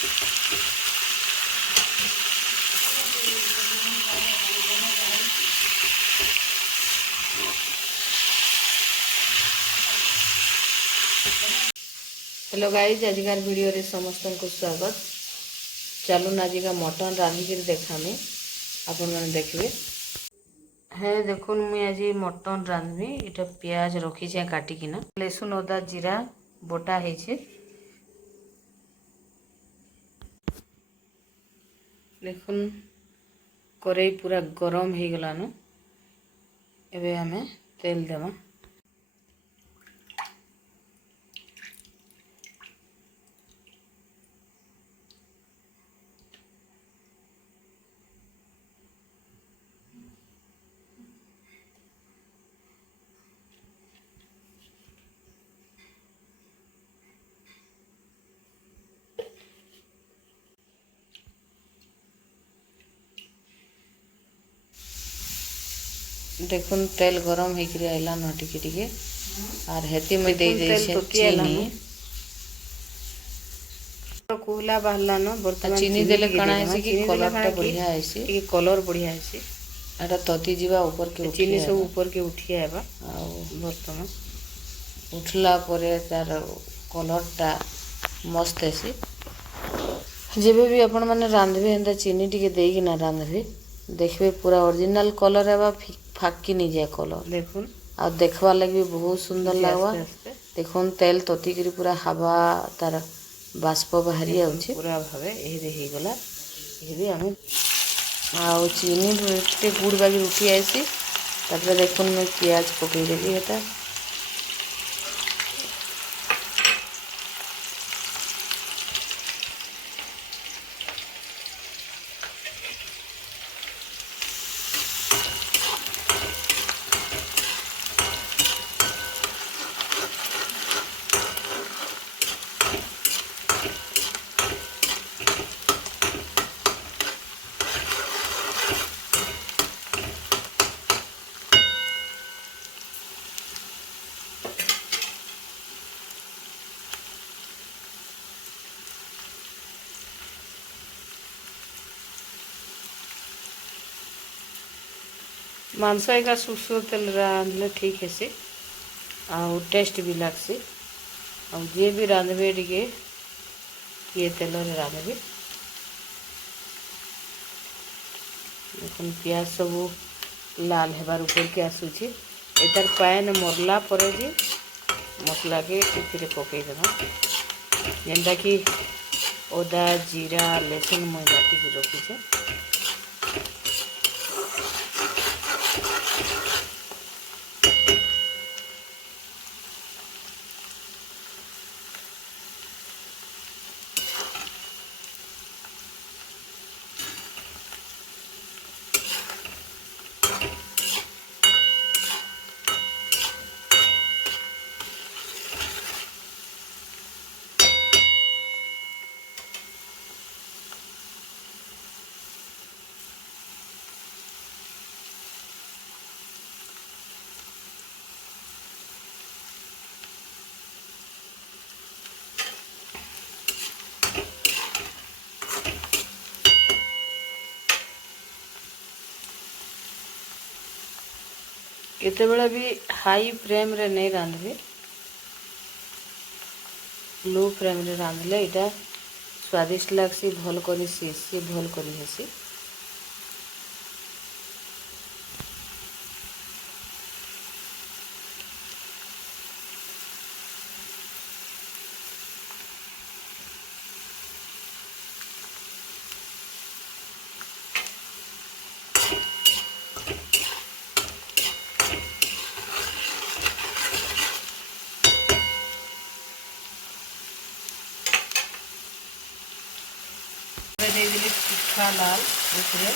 Hello guys, आजकार video रे समस्त को स्वागत। चलून आज का मटन रांधिक देखा में आपण मैंने देखिए। है देखुन मुझे आज मटन रांधबी। इटा प्याज रखी काटिकिना, लहसुन अदा जीरा बटा है। देखुन कड़ाई पूरा गरम हो गलान। एबे हमें तेल देवा। देखुन तेल गरम होकर आइला न टिके टिके और हेती में दे दे चीनी। कुहला बाहरला न बर्तमान चीनी देले कणा है कि कलर टा बढ़िया है सी, कि कलर बढ़िया है सी। एटा तती जीवा ऊपर के चीनी सब ऊपर के उठी आबा। आ बर्तमान उठला परे तार कलर टा मस्त है सी। जेबे भी अपन माने रांधबे एंदा चीनी टिके देई कि ना रांधबे, देखबे पूरा ओरिजिनल कलर है। फाकी नहीं जाए कलर। देखुन आ देखवा लगे भी बहुत सुंदर लगवा। देखुन तेल तती करी पूरा हवा तार बाष्प बाहरी आउछि पूरा भावे एही हे गला। एही हम आ चीनी ते गुड़ बागी उठी आइसी। तापर देखुन मैं प्याज पकई देली। एटा मांस एका सुसु तेल रांधले ठीक है से आ टेस्ट भी लागसी। आ जे भी रांधबे टिके ये तेल रे रांधबे। देखुन प्याज सब लाल हेबार ऊपर के आसुछि। एतार पैन मरला परे जे मसला के इथिरे पकई देबा। जेंता कि अदा जीरा लहसुन मैं बाटी के रखी छे। केते बेला भी हाई फ्लेम रे नहीं रांधबे, लो फ्लेम रे रांधले इटा स्वादिष्ट लागसी। भल करी सी भल करी हेसी। दे दिली तीखा लाल ऊपरे।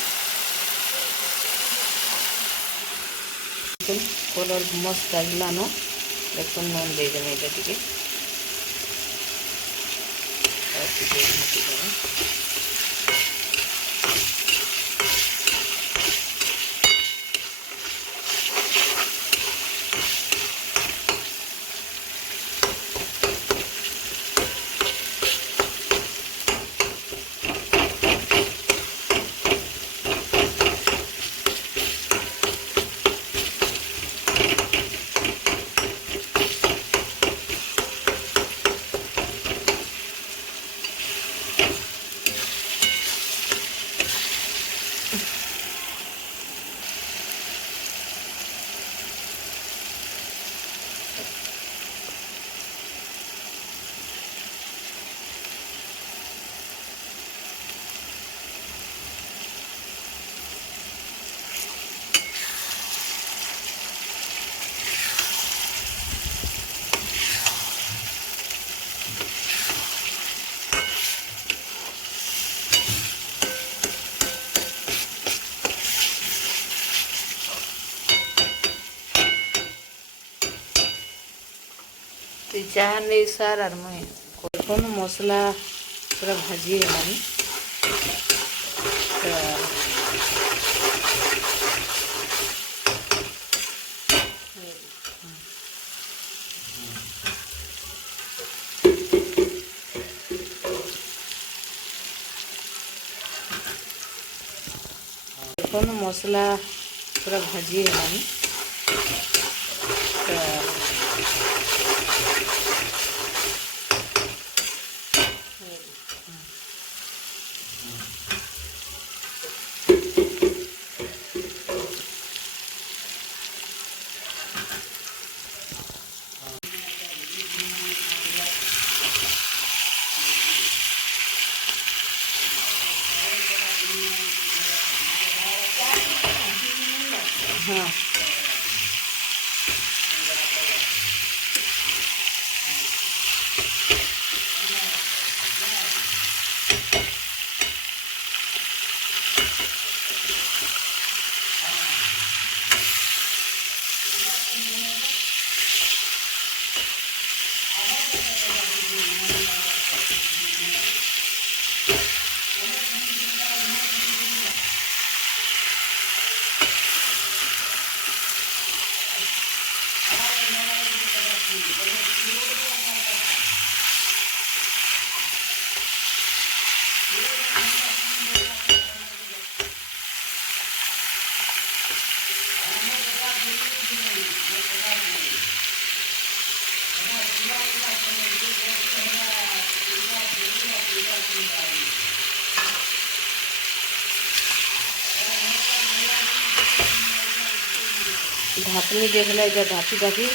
कलर मस्त आगला न। देखुन नून दे देने टिके घाटी देवे। चाह नहीं सार और मुई देखो मसला पूरा भाजी गलानी देखो मसला पूरा भाजी गलानी हाँ ढापनी देख ला इधर ढापी ढापी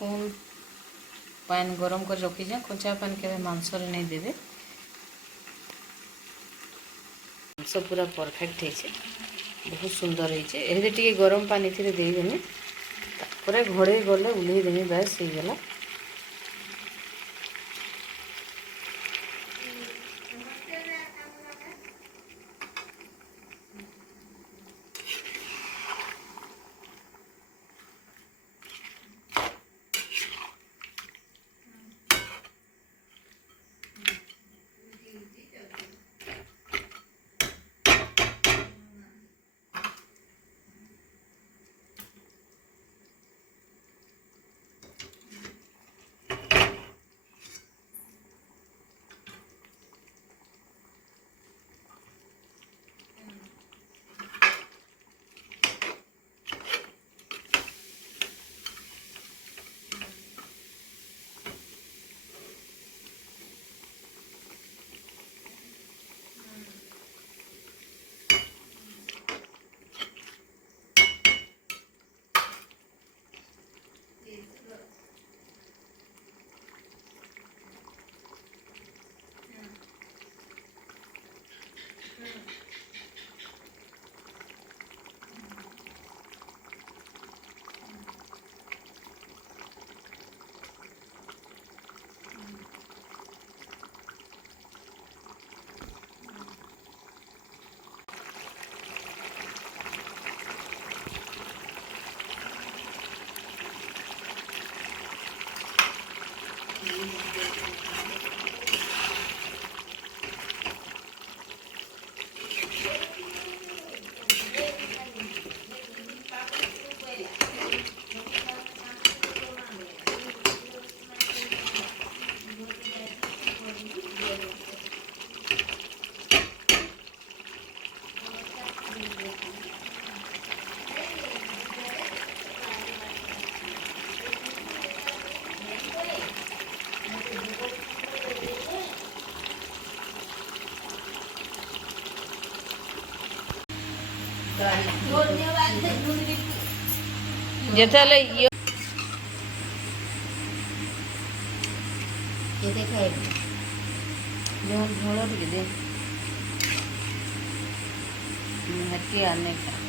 खून पानी गरम कर रखी जाए कंचा पानी के मांस नहीं देवे मांस पूरा परफेक्ट है बहुत सुंदर है टे गरम पानी थी देदेमी घोड़े गले उल्हेदेमी बस हो गला ଯେତେବେଳେ କେତେ ଖାଇବି ଝୋଳ ଟିକେ ଦେ ହେଟି ଆନେ